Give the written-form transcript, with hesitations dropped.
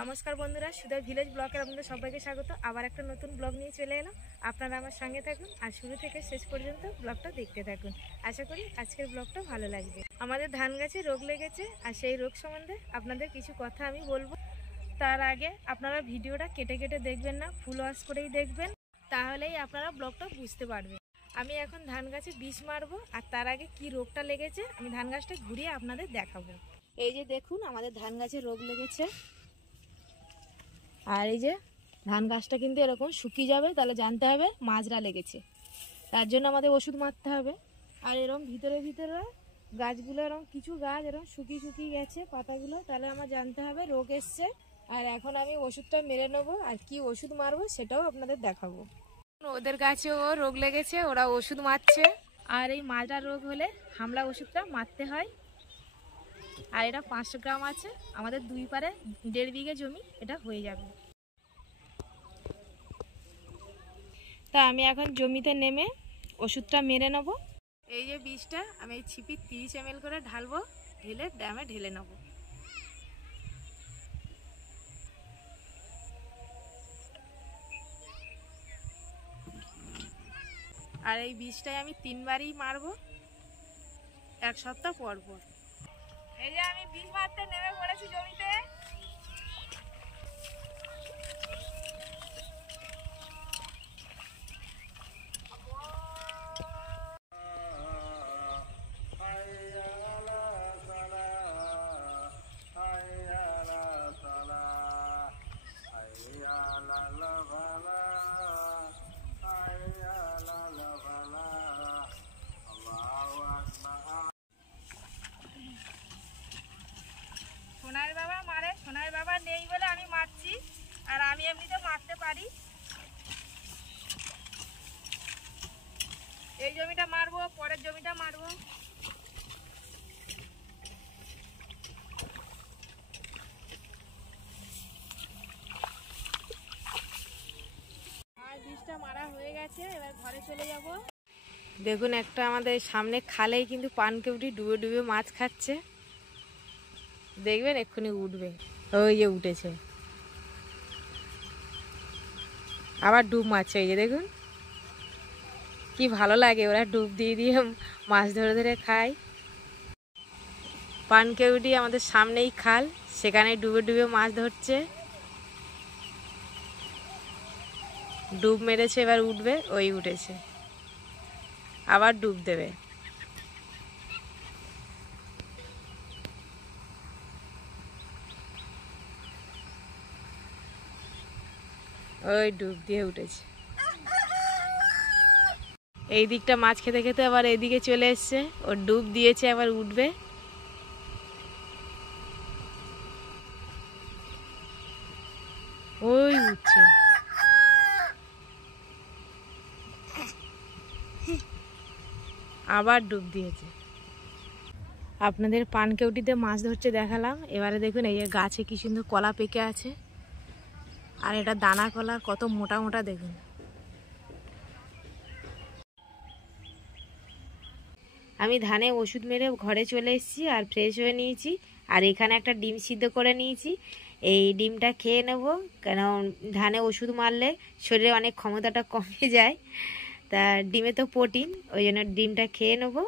নমস্কার বন্ধুরা, সুদয় ভিলেজ ব্লগে আপনাদের সবাইকে স্বাগত। আবার একটা নতুন ব্লগ নিয়ে চলে এলাম। আপনারা আমার সঙ্গে থাকুন আর শুরু থেকে শেষ পর্যন্ত ব্লগটা দেখতে থাকুন। আশা করি আজকের ব্লগটা ভালো লাগবে। আমাদের ধান গাছে রোগ লেগেছে আর সেই রোগ সম্বন্ধে আপনাদের কিছু কথা আমি বলবো। তার আগে আপনারা ভিডিওটা কেটে কেটে দেখবেন না, ফুল ওয়াশ করেই দেখবেন, তাহলেই আপনারা ব্লগটা বুঝতে পারবেন। আমি এখন ধান গাছে বিষ মারবো আর তার আগে কি রোগটা লেগেছে আমি ধান গাছটা ঘুরিয়ে আপনাদের দেখাবো। এই যে দেখুন, আমাদের ধান গাছে রোগ লেগেছে। আর এই যে ধান গাছটা কিন্তু এরকম শুকিয়ে যাবে, তাহলে জানতে হবে মাজরা লেগেছে। তার জন্য আমাদের ওষুধ মারতে হবে। আর এরকম ভিতরে ভিতরে গাছগুলো এরকম কিছু গাছ এরকম শুকিয়ে গেছে পাতাগুলো, তাহলে আমার জানতে হবে রোগ এসছে। আর এখন আমি ওষুধটা মেরে নেবো, আর কি ওষুধ মারবো সেটাও আপনাদের দেখাবো। ওদের গাছেও রোগ লেগেছে, ওরা ওষুধ মারছে। আর এই মাজরা রোগ হলে হামলা ওষুধটা মারতে হয়। আর এটা 500 গ্রাম আছে, আমাদের 2 পারে 1.5 বিঘে জমি এটা হয়ে যাবে। তা আমি এখন জমিতে নেমে ওষুধটা মেরে নেব। এই যে বীজটা আমি এই ছিপি 30 ml করে ঢালবো, ঢেলে ড্রামে ঢেলে নেব। আর এই বীজটাই আমি 3 বারই মারবো, 1 সপ্তাহ পর পর। এই যে আমি বীজ মারতে নেমে পড়েছি জমিতে। সোনার বাবা মারে, সোনার বাবা নেই বলে আমি মারছি, আর আমি এমনিতে মারতে পারি। এই জমিটা মারবো, পরের জমিটা মারবো। আর বীজটা মারা হয়ে গেছে, এবার ঘরে চলে যাব। দেখুন, একটা আমাদের সামনে খালেই কিন্তু পানকেউটি ডুবে ডুবে মাছ খাচ্ছে। দেখবেন এক্ষুনি উঠবে, ওই যে উঠেছে, আবার ডুব মারছে। এই যে দেখুন কি ভালো লাগে, ওরা ডুব দিয়ে দিয়ে মাছ ধরে ধরে খায়। পানকেউটি আমাদের সামনেই খাল, সেখানে ডুবে ডুবে মাছ ধরছে। ডুব মেরেছে, এবার উঠবে, ওই উঠেছে, আবার ডুব দেবে। ওই ডুব দিয়ে উঠেছে। এই দিকটা মাছ খেতে খেতে আবার এইদিকে চলে এসছে, ও ডুব দিয়েছে, আবার উঠবে। ওই উঠছে, আবার ডুব দিয়েছে। আপনাদের পানকেউটিতে মাছ ধরছে দেখালাম। এবারে দেখুন এই গাছে কি সুন্দর কলা পেকে আছে, আর এটা দানা কলা, কত মোটা মোটা দেখুন। আমি ধানে ওষুধ মেরে ঘরে চলে এসেছি আর ফ্রেশ হয়ে নিয়েছি। আর এখানে একটা ডিম সিদ্ধ করে নিয়েছি, এই ডিমটা খেয়ে নেব, কেন ধানে ওষুধ মারলে শরীরে অনেক ক্ষমতাটা কমে যায়। তা ডিমে তো প্রোটিন, ওই জন্য ডিমটা খেয়ে নেবো।